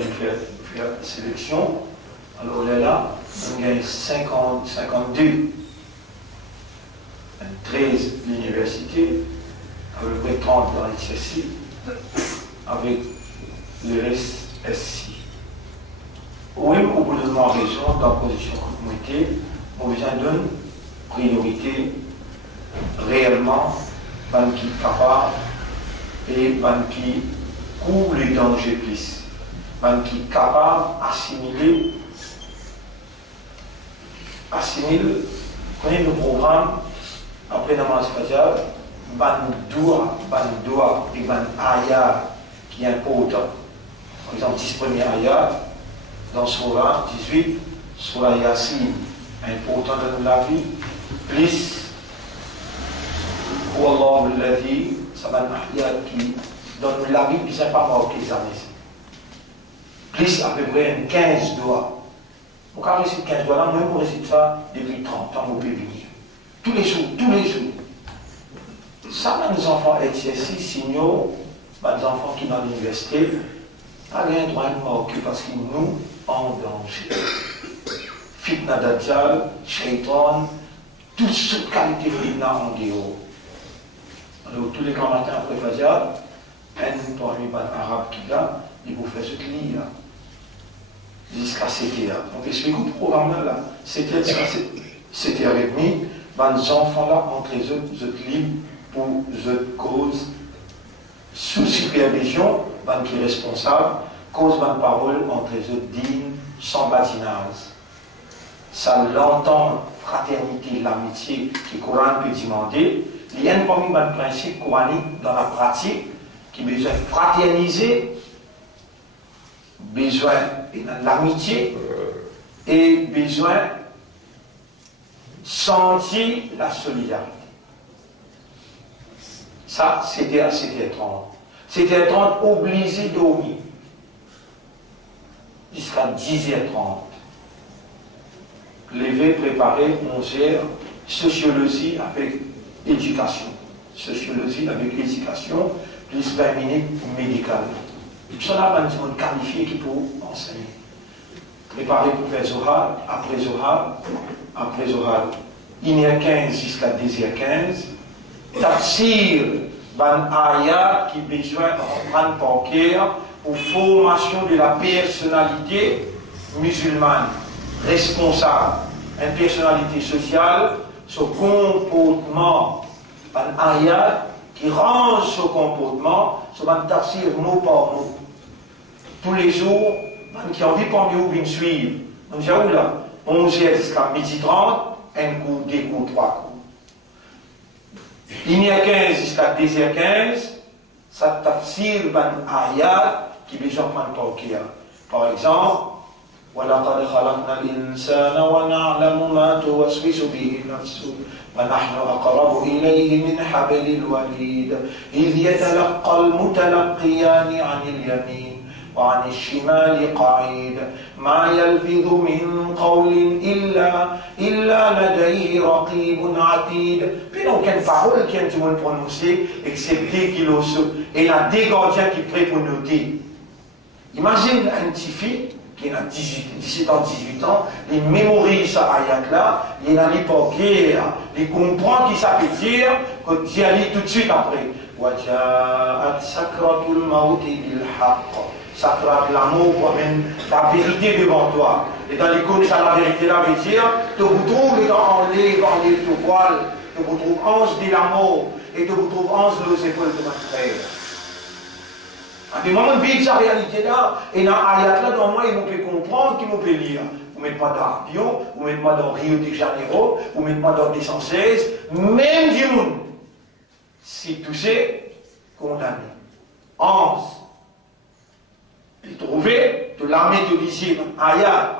faire la sélection. Alors là, on gagne 52, 13 l'université, à peu près 30 dans l'SSI, avec le reste SI. Oui, au bout de ma raison, dans la position communauté, on besoin d'une priorité réellement, qui est capable et qui couvre les dangers plus, qui est capable d'assimiler le programme après la masse faciale, doua et ayat qui est important. Par exemple, 10 premiers ayats dans Surah 18, Surah Yasin, important dans la vie, plus Wallahu alladhi, ça va qui donne la vie, qui ne sont pas morts les années. Plus à peu près 15 doigts. Quand on récite 15 doigts là, moi on récite ça depuis 30 ans, on peut venir. Tous les jours. Ça, les enfants exercices, signaux, les enfants qui sont dans l'université, pas rien droit de marquer parce qu'ils nous en danger. Fitna Dajjal, Shaitan, toute cette qualité fitna en dehors. Alors, tous les grands matins après Fajr, un parmi les arabes qui là, ils vous font ce qu'il y a. Jusqu'à 7h. Donc, explique le programme là. 7h, 7h30, les enfants là, entre les autres, vous êtes libres pour cette cause. Sous supervision, qui est responsable, cause de parole entre les autres dignes, sans badinage. Ça l'entend, fraternité, l'amitié, que le Coran peut demander. Il y a un principe coranique dans la pratique qui a besoin de fraterniser, besoin de l'amitié et besoin de sentir la solidarité. Ça, c'était à 7h30. 7h30, obligé de dormir jusqu'à 10h30. Lever, préparer, 11h, sociologie avec éducation. Sociologie avec éducation, plus 20 minutes médicales. Tout ça là, on est qualifié qui peut enseigner. Préparer pour faire Zohar, après Zohar, 1h15 jusqu'à 2h15. Tafsir, ayat qui besoin de prendre par cœur pour formation de la personnalité musulmane, responsable, une personnalité sociale, son comportement, un ayat qui range ce comportement, ce tafsir mot par mot. Tous les jours, qui ont envie parmi vous de suivre. Donc, j'ai où là 11h jusqu'à 12h30, un cours, deux cours, trois cours. 1h15 jusqu'à 2h15, ça tafsir un ayat qui besoin de prendre par exemple, وَلَقَدْ خَلَقْنَا الْإِنسَانَ وَنَعْلَمُ مَا تُوَسْوِسُ بِهِ نَفْسُهُ وَنَحْنُ أَقْرَبُ إِلَيْهِ مِنْ حَبْلِ الْوَرِيدِ إِذْ يَتَلَقَّى الْمُتَلَقِّيَانِ عَنِ الْيَمِينِ وعن الشمال قعيد ما يلفظ من قول إلا لديه رقيب عتيد. Puis il n'y a aucune parole qui est prononcée, excepté qu'il y a des gardiens qui prêtent pour noter. Imagine un petit fille qui a 17 ans, 18 ans, il mémorise ça ayat-là, il a pas guerre, il comprend qui ça veut dire, qu'il y aller tout de suite après. وَجَاءَتْ سَكْرَةُ الْمَوْتِ بِالْحَقِّ. Sakrat, l'amour, la vérité devant toi. Et dans l'icône, ça la vérité là veut dire, te vous trouve dans enlève ton voile, te vous trouve ange de l'amour, et te vous trouve ange les épaules de notre frère. À des moments de vivre sa réalité là, et dans l'ayat là, dans moi, il peut comprendre, qu'il peut lire. Vous ne mettez pas dans l'avion, vous ne mettez pas dans Rio de Janeiro, vous ne mettez pas dans 216, même du monde. Si tout c'est condamné. 11. Trouver de l'armée de l'Égypte, ayat,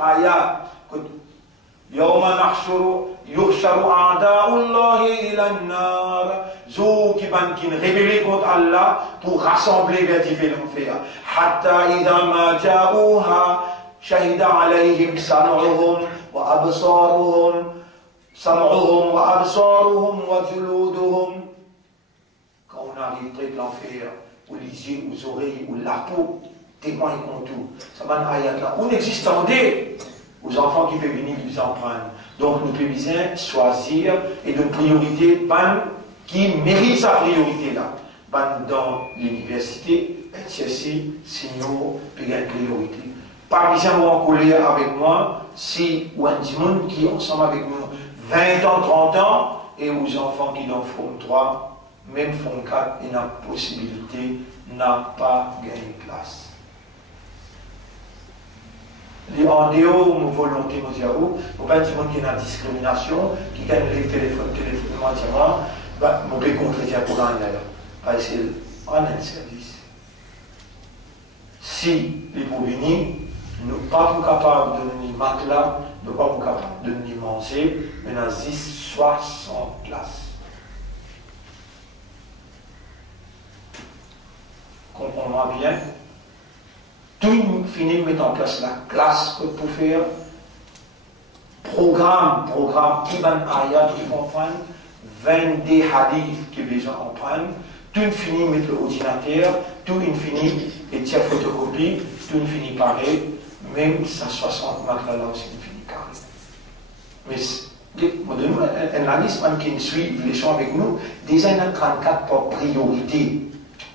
Yawma nahshuru yuhsharu a'da'ullahi ila an-nar. Zo qui rébellé contre Allah pour rassembler vers différents fers. Hatta idha ma ja'uha shahida alayhim sam'uhum wa absaruhum wa juluduhum. Quand on arrive près de l'enfer, aux les yeux, aux oreilles, ou la peau, témoin contre tout. Ça va ayat là. On existe aux enfants qui peuvent venir nous en prendre. Donc nous pouvons bien choisir et de priorité qui mérite sa priorité là. Dans l'université, HSC, signaux, puis il y a une priorité. Pas besoin de en colère avec moi si ou un petit monde qui est ensemble avec nous 20 ans, 30 ans, et aux enfants qui en font 3, même font 4, et la possibilité n'a pas gagné place. Les en dehors, nos volontés, nos dialogues, pour pas dire qu'il y a une discrimination, qui gagne les téléphones, nous pouvons contredire pour l'année là. Parce qu'on a un service. Si les venir, nous ne sommes pas capables de nous matelas, nous ne sommes pas capables de nous manger, mais nous avons 60 places. Comprenez-moi bien. Tout finit de mettre en place la classe pour faire programme qui va ayat qui vont prendre 22 hadiths qui les gens en prennent. Tout finit mettre l'ordinateur, tout finit et tiens photocopie, tout finit pareil, même ça 60 matelas là aussi finit carré. Mais un analyste qui suit les gens avec nous, déjà il y a 34 pour priorité.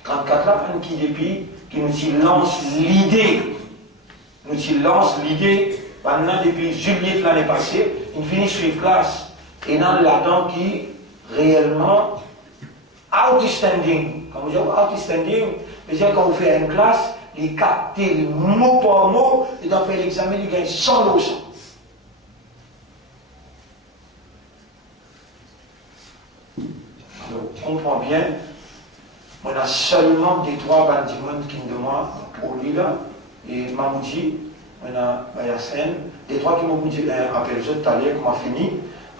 34 là, qui depuis qui nous lance l'idée. Maintenant, depuis juillet de l'année passée, il finit sur une classe. Et dans là-dedans qui réellement outstanding. Quand vous dites outstanding, c'est-à-dire quand vous faites une classe, il capte mot par mot, et dans faire l'examen, il gagne 100 leçons. Alors, on comprend bien. On a seulement des 3 bandimons qui me demandent pour lui là, et Mamoudji, on a Bayassen, des 3 qui m'ont dit, après les autres, t'allais, comment fini.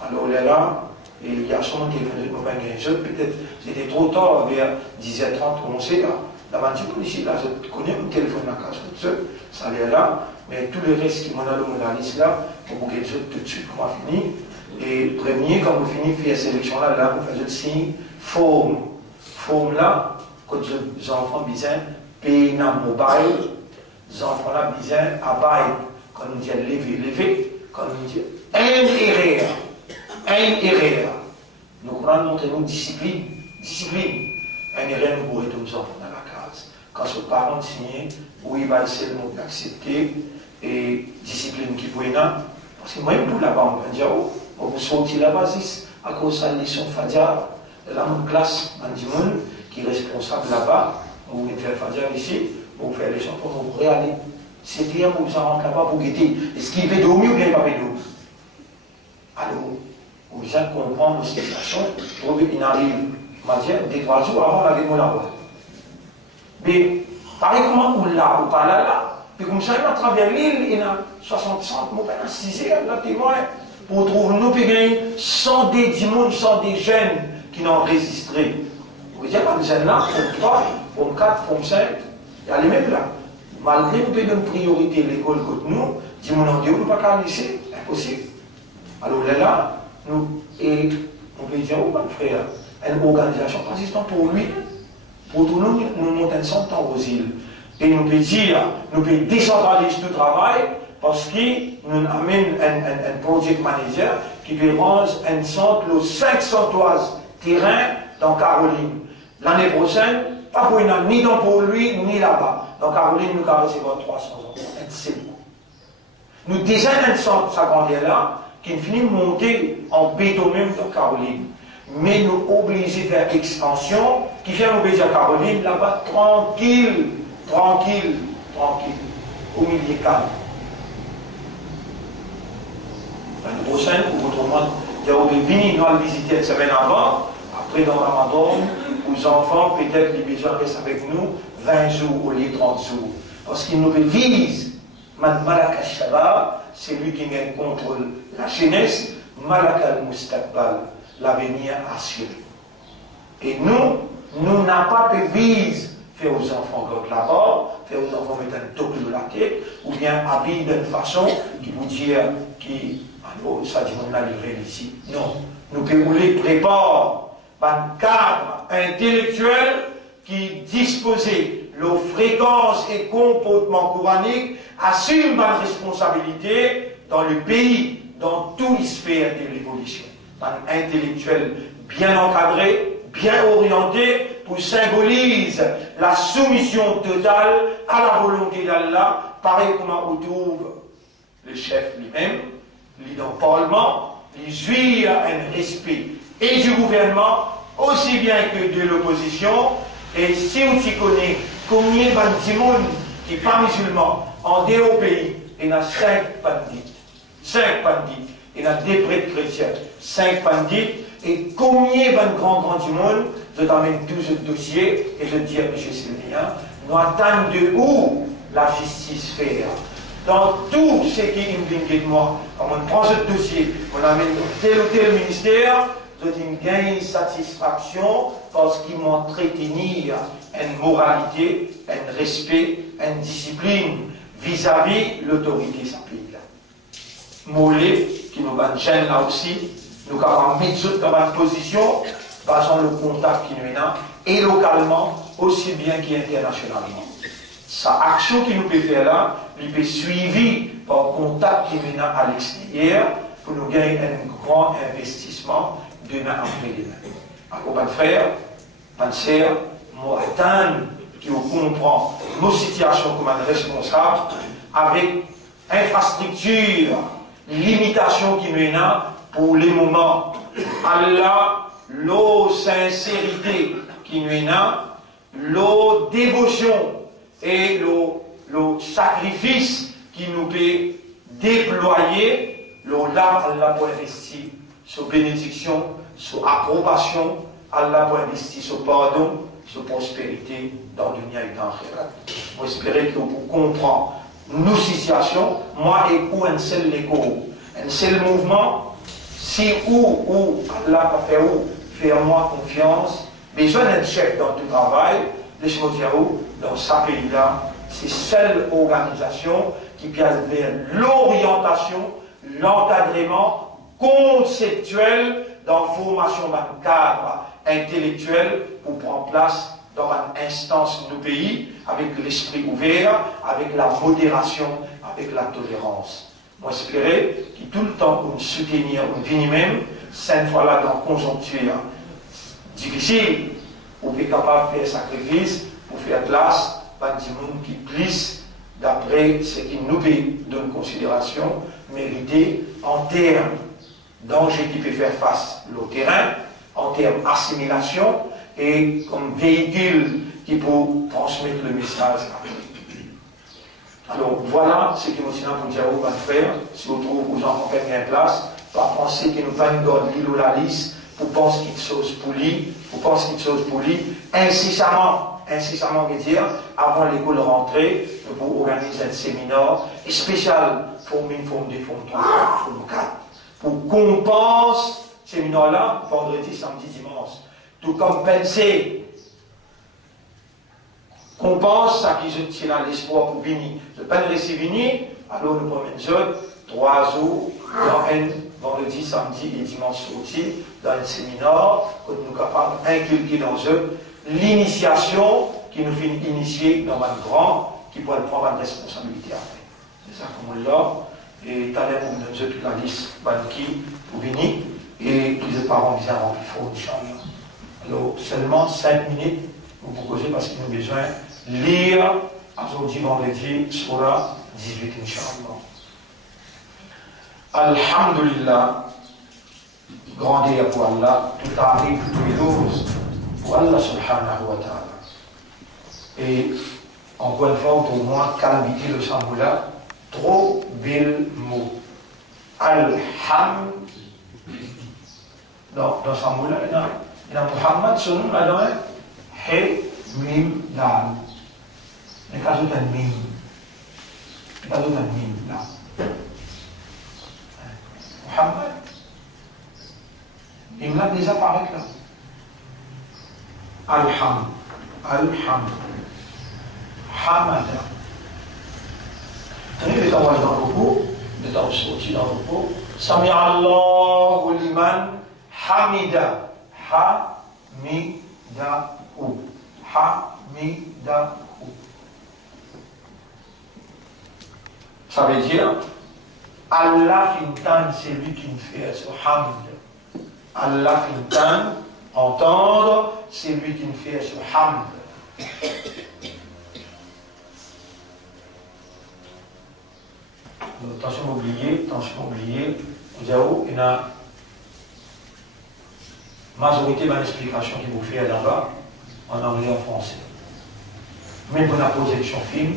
Alors là, et il y a sûrement qui est venu nous gagner un jeu, peut-être c'était trop tard, vers 10h30, 11h. La bandimon ici, là, je connais mon téléphone à la case, tout seul, ça allait là, mais tout le reste qui m'en a dans la liste là, pour gagner le jeu tout de suite, comment fini. Et premier, quand vous finissez la sélection là, vous faites le signe, forme là, quand les enfants disent payer dans mobile, les enfants là disent abaye, quand on dit lever, quand on dit un erreur. Nous pourrons montrer une discipline. Un erreur, nous pourrons tous les enfants dans la case. Quand ce parent signe, oui, il va essayer de accepter et discipline qui peut y avoir. Parce que moi, pour là-bas, on va dire, on vous sortir la basis à cause de la leçon Fadjar, de la même classe, on dit, qui est responsable là-bas, vous pouvez faire Fadjar ici, vous faire les gens pour vous réaller. C'est bien pour vous en rendre capable pour guetter. Est-ce qu'il fait dormir ou bien il va faire dormir? Alors, vous avez comprendre la situation, il arrive, on va dire, des 3 jours avant la démo là-bas. Mais, pareil comment on l'a, ou pas là, puis comme ça, à travers l'île, il y a 60 centres, il y a 6 heures, là, témoin, pour trouver nous, puis il y a 100 des jeunes qui n'ont enregistré. Vous voyez, pas les jeunes là, forme 3, forme 4, forme 5, il y a les mêmes là. Malgré que nous avons une priorité l'école que nous, dis mon Dieu, nous ne pouvons pas laisser, impossible. Alors là, nous, et on peut dire, oh, mon frère, une organisation consistante pour lui, pour tout nous montons 100 ans aux îles. Et nous pouvons dire, nous pouvons décentraliser tout travail, parce que nous amène un project manager qui peut rendre un centre, le 500 terrain dans Caroline. L'année prochaine, pas pour une ni dans pour lui, ni là-bas. Dans Caroline, nous avons recevoir 300 ans. C'est bon. Nous déjà un centre secondaire là, qui finit de monter en béton même dans Caroline. Mais nous obligés de faire extension, qui fait obéir à Caroline, là-bas, tranquille, au milieu calme. L'année prochaine, pour votre monde, il y a venir nous allons visiter une semaine avant, après dans Ramadan, aux enfants, peut-être les besoins restent avec nous 20 jours au lieu de 30 jours. Parce qu'ils nous visent, Malaka Shabab, c'est lui qui gagne contre la jeunesse, Malaka al-Mustakbal, l'avenir assuré. Et nous n'avons pas de vise faire aux enfants comme là-bas, faire aux enfants mettre un toque de la tête, ou bien habiller d'une façon qui vous dit qui, alors ça dit on a livré ici. Non, nous pouvons les préparer un cadre intellectuel qui disposait la fréquence et comportement coranique assument une responsabilité dans le pays, dans toutes les sphères de l'évolution. Un intellectuel bien encadré, bien orienté, pour symboliser la soumission totale à la volonté d'Allah, pareil comme on trouve le chef lui-même, dans le Parlement, il jouit un respect et du gouvernement, aussi bien que de l'opposition. Et si on s'y connaît, combien de monde qui n'est pas musulman en dehors pays, il y a 5 bandits. 5 bandits. Il y a des prêtres chrétiens. 5 bandits. Et combien de grands du monde, je t'amène tout ce dossier et je dis à M. Sylvien, nous attendons de où la justice fait. Dans tout ce qui est de moi, quand on prend ce dossier, on amène tel ou tel ministère, je dis une gain satisfaction parce qu'ils m'ont entretenu une moralité, un respect, une discipline vis-à-vis l'autorité de pays là. Mollet, qui nous gêne là aussi, nous avons mis dans ma position, basant le contact qui nous est là, et localement, aussi bien qu'internationalement. Sa action qui nous peut faire là, il peut suivre par contact qui nous est à l'extérieur pour nous gagner un grand investissement demain après demain. Alors, mon frère, ma sœur, moi, attendre qui comprend nos situations comme un responsable avec infrastructure, limitation qui nous est là pour les moments. Allah, l'eau sincérité qui nous est là, l'eau dévotion et le sacrifice qui nous peut déployer, Allah pour investir sur bénédiction, sur approbation, Allah pour investir sur pardon, sur prospérité dans le dunya et dans l'akhirat. J'espère que vous comprenez nos situations, moi et où un seul écho, un seul mouvement, si où Allah va faire où, faire-moi confiance, besoin d'un chef dans tout travail, laisse-moi dire où, dans ce pays-là, c'est seule organisation qui peut vers l'orientation, l'encadrement conceptuel dans la formation d'un cadre intellectuel pour prendre place dans une instance de nos pays, avec l'esprit ouvert, avec la modération, avec la tolérance. Moi, j'espérais que tout le temps, on soutenir, on vit même, cette fois-là, dans une conjoncture difficile, on est capable de faire sacrifice, pour faire place, pas du monde qui glisse d'après ce qui nous donne considération, mérité en termes danger qui peut faire face au terrain, en termes d'assimilation et comme véhicule qui peut transmettre le message. Alors voilà ce que nous disons pour dire aux frères, si vous trouvez aux enfants qui ont place, pas penser que nous pas une garde l'île ou la liste, pour penser qu'il chose pour lui, pour penser qu'il chose pour lui, incessamment, dire, avant l'école rentrée, pour organiser un séminaire spécial, former une forme 2, forme 3, forme 4, pour qu'on pense ce séminaire-là, vendredi, samedi, dimanche, tout comme penser qu'on pense à qui je tiens l'espoir pour venir. Je ne peux pas laisser venir, alors nous prenons une zone, 3 jours, dans un vendredi, samedi et dimanche aussi, dans un séminaire, que nous sommes capables d'inculquer dans eux l'initiation qui nous fait initier dans un grand, qui pourrait prendre une responsabilité après. C'est ça comme on l'a, et tout à l'heure, nous avons toute la liste qui pour venir, et que les parents bien remplis fort, Inch'Allah. Alors, seulement 5 minutes, vous proposez parce qu'il nous avons besoin de lire aujourd'hui, vendredi, Surah 18, Inch'Allah. Alhamdulillah, grandeur pour Allah, tout arrive, tout est rose pour Allah subhanahu wa ta'ala. Et encore une fois, pour moi, calamité le Samboula, trop bel mot. Alhamdulillah. Dans Samboula, il y a Muhammad, son nom, là, dans He, Mim, Dal. Il y a un mim. Il y a un mim, là. Muhammad. Il me l'a déjà parlé là. Alham. Hamada. Tenez les envois dans le repos, les envois sortis dans le repos. Sami Allahu liman hamida. Hamidahu. Hamidahu. Ça veut dire, Allah fintan, c'est lui qui me fait ce hamd. Allah fintan, entendre, c'est lui qui me fait ce hamd. Attention m'oublier, il y a majorité de l'explication qui vous fait là-bas, en anglais et en français. Même pour la projection film,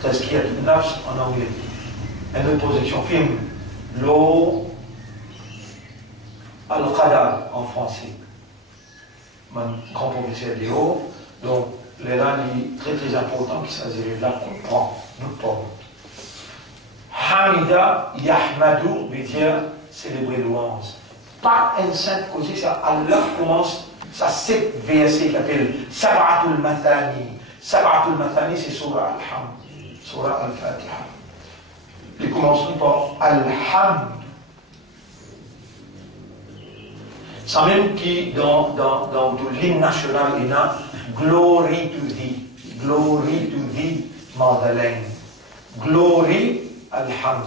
c'est ce qu'il y a de neuf en anglais. Et notre projection film, l'eau, al-qadar en français. Mon grand professeur Léo, donc les langues très très important qui s'agit là comprend, nous pas. Hamida, Yahmadou, veut dire célébrer louange. Pas un saint côté, ça, Allah commence, ça 7 versets qui appelle Sab'atul Mathani. Sab'atul Mathani, c'est Surah Al-Hamd, Surah Al-Fatiha. Il commence par Al-Hamd. Ça même qui, dans l'hymne national, il y a Glory to thee, Madeleine. Glory Al-Hamd.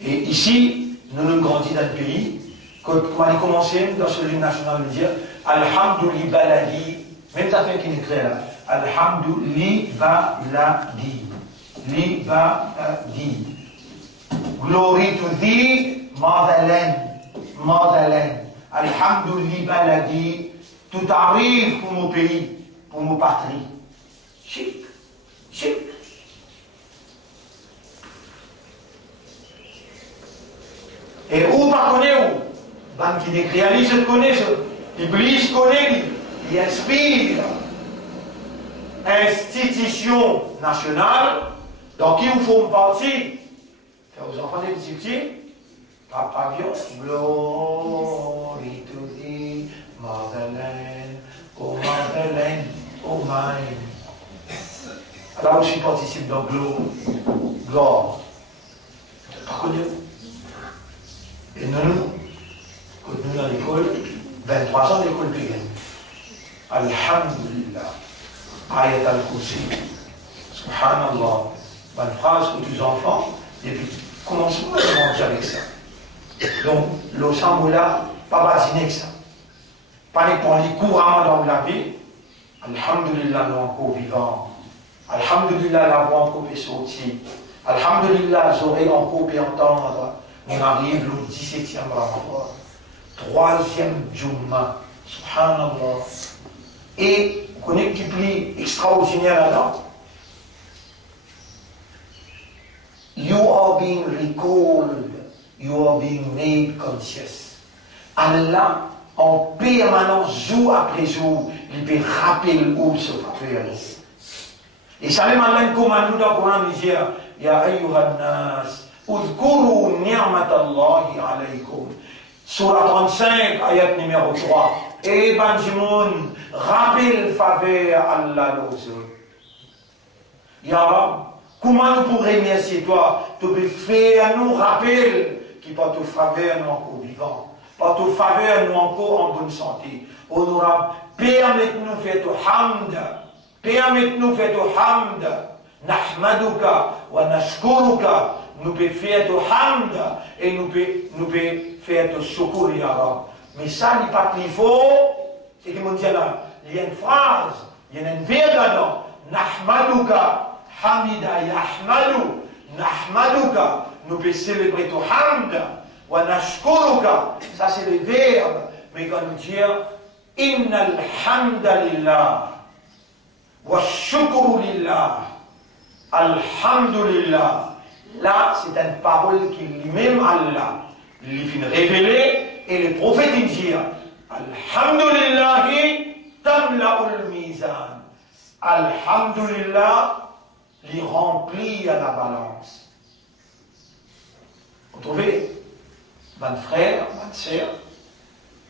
Et ici, nous grandissons dans le pays, quand on a commencé dans ce livre national, de dire Alhamdulillah baladi, même ça fait qu'il écrit là, Alhamdulillah baladi, li baladi. Glory to thee, Madeleine. Alhamdulillah baladi, tout arrive pour mon pays, pour mon patrie. Chic. Et où pas connaît où? Ben qui réalise connaît, Iblis connaît, il inspire. Institution nationale, dans qui vous font partie. Faire aux enfants des petits, Papa Dieu, glory to thee, Madeleine, oh mine. Alors je participe dans gloire. Pas connu. Et nous, quand nous dans l'école, 23 ans d'école payenne. Alhamdulillah. Ayat al-Kursi. Subhanallah. Bonne phrase pour tous les enfants. Et puis, commençons à manger avec ça. Donc, le samboula, pas basiner avec ça. Pas les prendre couramment dans la vie. Alhamdulillah, nous encore vivants. Alhamdulillah, la voix encore peut sortir. Alhamdulillah, les oreilles encore peut entendre. On arrive le 17e Ramadan, 3e Jumma, subhanallah. Et on connaît qui plie extraordinaire là-dedans. You are being recalled, you are being made conscious. Allah, en permanence, jour après jour, il peut rappeler où se fait. Et ça même Allah commande nous dans le Coran, il dit, Ya ayyuhan nas, Uzkuru ni'matallahi alaykum. Surah 35, ayat numéro 3. Et Benjamin, rappelle faveur Allah nos eux. Ya Rab, comment nous pourrions remercier toi? Tu peux faire nous rappel qui par ta faveur nous encore vivants, par ta faveur nous encore en bonne santé. Honorable, permette-nous faire ton hamd, permette-nous faire ton hamd. Nahmaduka wa nashkuruka. Nous pouvons faire du hamd et nous pouvons faire du shukr, ya Rab. Mais ça n'est pas plus faux. C'est que mon Dieu là, il y a une phrase, il y a une verbe là-dedans. Nahmaduka, hamida yahmadu. Nahmaduka, nous pouvons célébrer du hamd. Wa nashkuruka, ça c'est le verbe. Mais quand nous disons, inna alhamdulillah, wa shukru lillah, alhamdulillah. Là, c'est une parole qui lui-même Allah lui vient révéler et les prophètes disent Alhamdulillahi tamla'ul mizan. Alhamdulillah lui remplit à la balance. Vous trouvez, mon frère, ma sœur,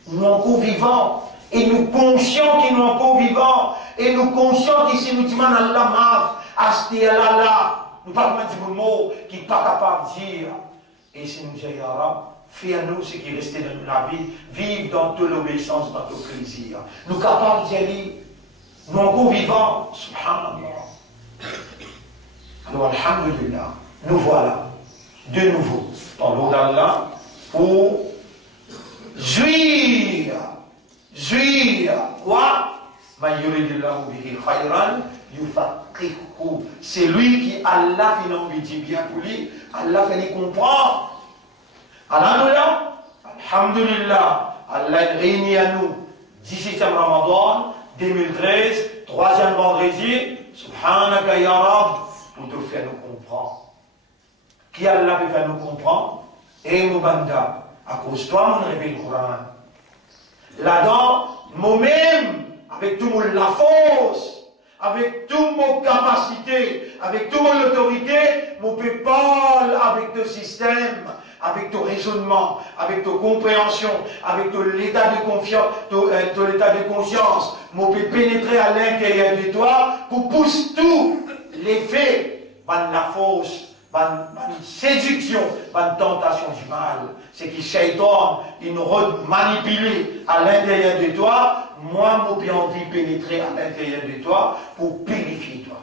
nous encore vivants et nous conscients qu'ils nous encore vivants et nous conscients qu'ici nous disons Allah maf, asti Allah. Nous parlons de mots qui ne sont pas capables de dire. Et si nous disons, Ya Rab, fais-nous ce qui est resté dans la vie, vivre dans toute l'obéissance, dans tout le plaisir. Nous sommes capables d'y aller, nous encore vivants, subhanallah. Alors, alhamdulillah, nous voilà de nouveau dans l'eau d'Allah pour jouir quoi? C'est lui qui, Allah, fait l'envie de bien pour lui, Allah fait lui comprendre. Alhamdulillah, Allah réunit à nous 17e Ramadan 2013, 3e vendredi, Subhanaka ya Rab, pour te faire nous comprendre. Qui Allah peut faire nous comprendre? Et Moubanda, à cause de toi, on révèle le Coran. Là-dedans, moi-même, avec tout mon la force, avec toute mon capacité, avec toute mon autorité, mon peut parler avec ton système, avec ton raisonnement, avec ton compréhension, avec ton état de confiance, ton état de conscience, mon peut pénétrer à l'intérieur de toi pour pousser tout l'effet, la force, la séduction, la tentation du mal. C'est qui Shaitan, il nous manipule à l'intérieur de toi. Moi, mon bien envie pénétrer à l'intérieur de toi pour purifier toi.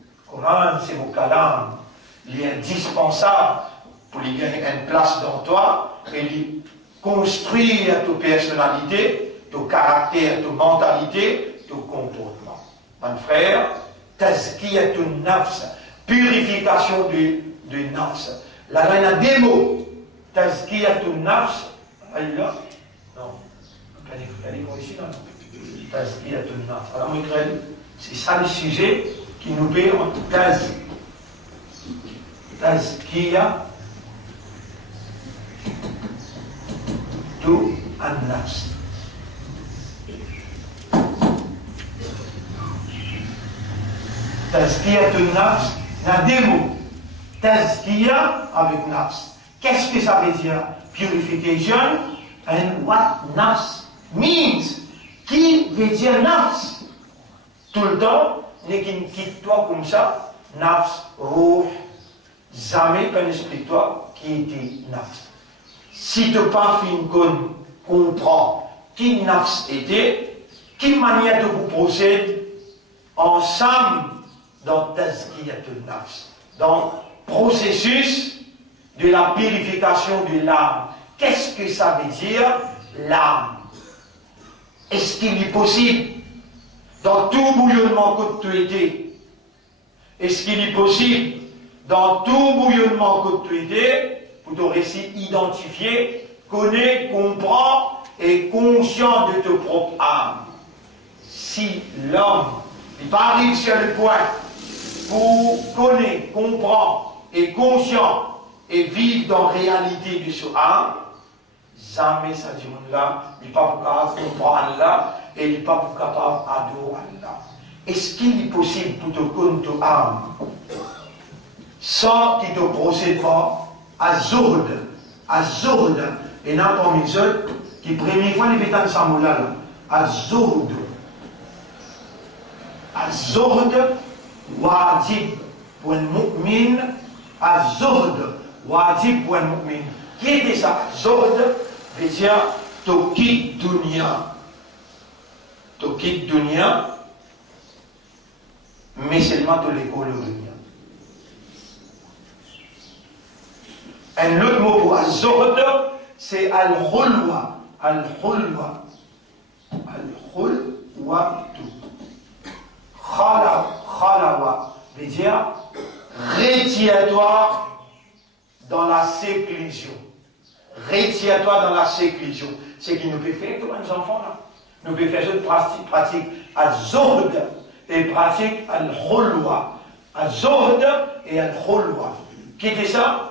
Le Coran, c'est mon kalam. Il est indispensable pour lui gagner une place dans toi et lui construire ta personnalité, ton caractère, ta mentalité, ton comportement. Mon frère, tazkiyatun nafs, purification du nafs. Là, il y a des mots. Tazkiyatun nafs, là, non. Tazkiyatun nafs. Alors, c'est ça le sujet qui nous paie en tazkiya tu an-nafs. Tazkiyatun nafs, il y a des mots. Tazkiya avec nafs. Qu'est-ce que ça veut dire? Purification and what nafs means. Qui veut dire nafs? Tout le temps, n'est qu'il quitte toi comme ça, nafs, ruh, jamais qu'un esprit toi qui était nafs. Si tu pas fin comprends qui nafs était, quelle manière de vous procède ensemble dans tazkiyatun nafs, dans le processus de la purification de l'âme. Qu'est-ce que ça veut dire, l'âme? Est-ce qu'il est possible, dans tout bouillonnement que tu étais, est-ce qu'il est possible, dans tout bouillonnement que tu étais, pour te récit identifier, connaître, comprendre et conscient de ta propre âme? Si l'homme n'est pas arrivé sur le point pour connaître, comprendre et conscient et vivre dans la réalité de son âme, jamais ça dit là, il n'est pas capable de comprendre Allah et il n'est pas capable d'adorer Allah. Est-ce qu'il est possible pour te connaître ton âme sans qu'il te procède pas à Zourd, et non comme les autres qui première fois les bétails Samoula, à Zourd, wajib pour un mu'min, à Zourd, wajib pour un mu'min. Qui était ça? Zourd veut dire Tokit Dunya. Tokit Dunya, mais seulement de l'école Dunya. Un autre mot pour Azord, c'est Al-Khulwa. Al-Khulwa. Al-Khulwa. Khalawa veut dire retire-toi dans la séclusion. Retire-toi dans la séclusion. C'est ce qu'il nous peut faire, tous les enfants là. Nous pouvons faire cette pratique Azord et pratique Al-Khulwa. Azord et Al-Khulwa. Qui était ça?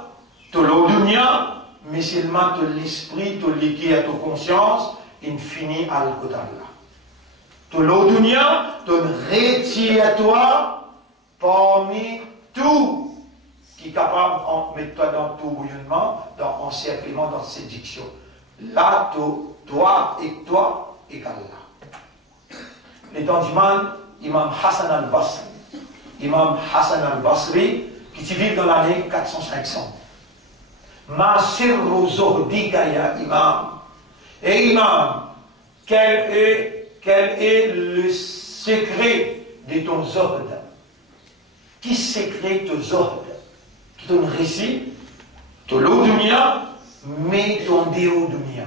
Tu l'audunia, mais seulement de l'esprit, tu liquide à ta conscience, infini à l'Al-Qadallah. Tu l'audunia, tu retire-toi parmi tout qui est capable de mettre toi dans tout bouillonnement, dans encerclement, dans séduction. Là, toi et Allah. L'étant d'Imam, Imam Hassan al-Basri. Imam Hassan al-Basri, qui vit dans l'année 400-500. Ma sirru zohdika ya imam. Et imam, quel est le secret de ton zohd? qui secret de ordre, qui donne récit, de l'eau dunia, mais ton déo dunia.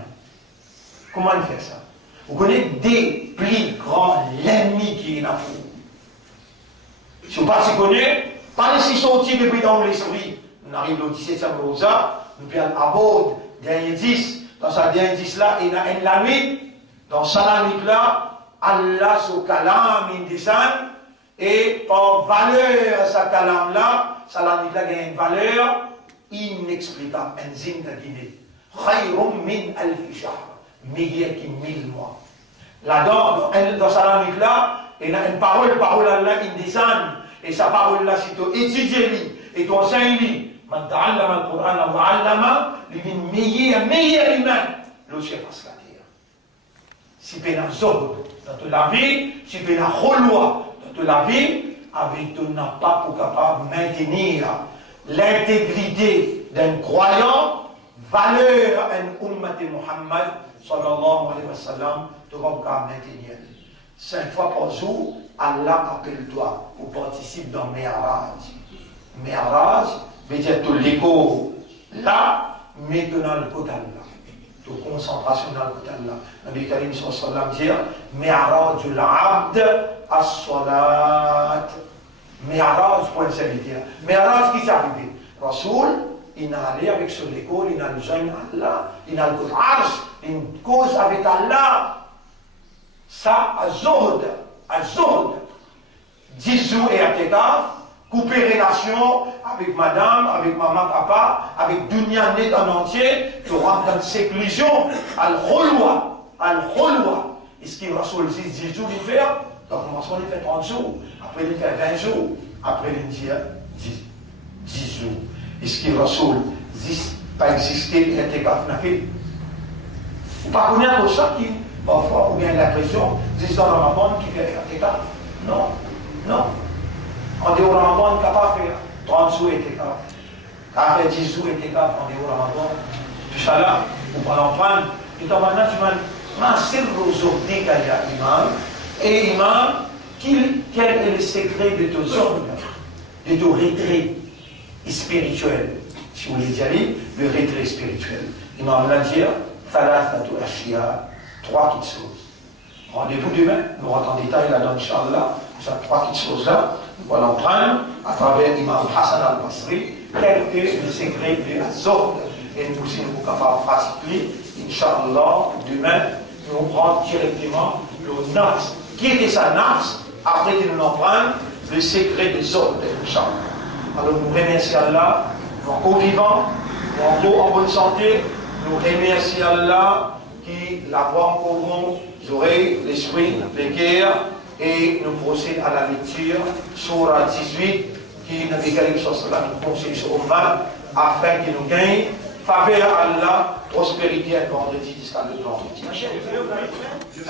Comment il fait ça? Vous connaissez des plus grands l'ennemi qui est dans vous. Si vous ne connaissez pas, les 6 sorties depuis dans l'esprit. On arrive au 17e rosa, nous perdons à bord, dernier 10. Dans sa dernière 10 là, il y a une lamite. Dans sa lamite là, Allah so kalam in desan. Et par valeur, sa kalam là, sa lamite là a une valeur inexplicable. Un zine de Guinée. Khayrum min al-fishar. Meilleur qui 1000 mois. Là-dedans, dans sa lamite là, il y a une parole Allah in desan. Et sa parole là, si tu étudies, et tu enseignes, man ta'allama al-Qur'an wa 'allama, lui meilleur humain, le chef à se la dire. Si tu as un zone dans la vie, si tu as un rôle dans la vie, avec tu n'as pas pour capable de maintenir l'intégrité d'un croyant, valeur en ummat Muhammad, sallallahu alayhi wa sallam, tu vas pouvoir maintenir. 5 fois par jour, Allah appelle-toi pour participer dans Mi'raj. Mi'raj, veut dire tout l'écho là, mais dans le côté là. Toute concentration dans le côté là. Nabi Karim sallallahu alayhi wa sallam dit Mi'raj al-abd as-salat. Mi'raj pour un serviteur. Mi'raj qui s'est arrivé. Rasoul, il a allé avec son écho, il a rejoint Allah, il a le côté arsh, une cause avec Allah. Ça, Azord, 10 jours et Atekaf, couper relation avec madame, avec maman, papa, avec Dunia net en entier, tu rentres dans séclusion, Al-Kholwa. Est-ce qu'il Rasoul dit 10 jours il fait? Donc, commençons il fait 30 jours, après il fait 20 jours, après il dit 10 jours. Est-ce qu'il Rasoul dit pas exister et Atekaf n'a fait? Vous ne connaissez pas ça qui parfois, ou bien l'impression, c'est dans Ramadan qui fait Atekaf. Non. En dehors Ramadan, on ne peut pas faire 30 jours Atekaf. Quand on fait 10 jours Atekaf en dehors Ramadan, Inch'Allah, vous pouvez en prendre. Et dans maintenant, tu m'as c'est aujourd'hui qu'il y a imam. Et imam, quel est le secret de ton ordre, de ton retrait spirituel? Si vous voulez dire, le retrait spirituel. Imam l'a dit, Thalathatu Ashia. 3 petites choses. Rendez-vous demain, nous rentrons en détail là-dedans, Inch'Allah. Ces 3 petites choses-là, nous allons prendre à travers l'imam Hassan al-Basri, quel est le secret de Azord. Et nous aussi, nous sommes capables de pratiquer, Inch'Allah, demain, nous prendre directement le nafs. Qui était sa nafs? Après que nous en prenions le secret de Zord, Inch'Allah. Alors nous remercions Allah, nous encore vivants, nous encore en bonne santé, nous remercions Allah qui la voix en courant, les oreilles, l'esprit, les cœurs, et nous procédons à la lecture, Surah 18, qui Nabi Karim nous conseille sur Oman, afin que nous gagnions faveur à Allah, prospérité et vendredi jusqu'à le vendredi.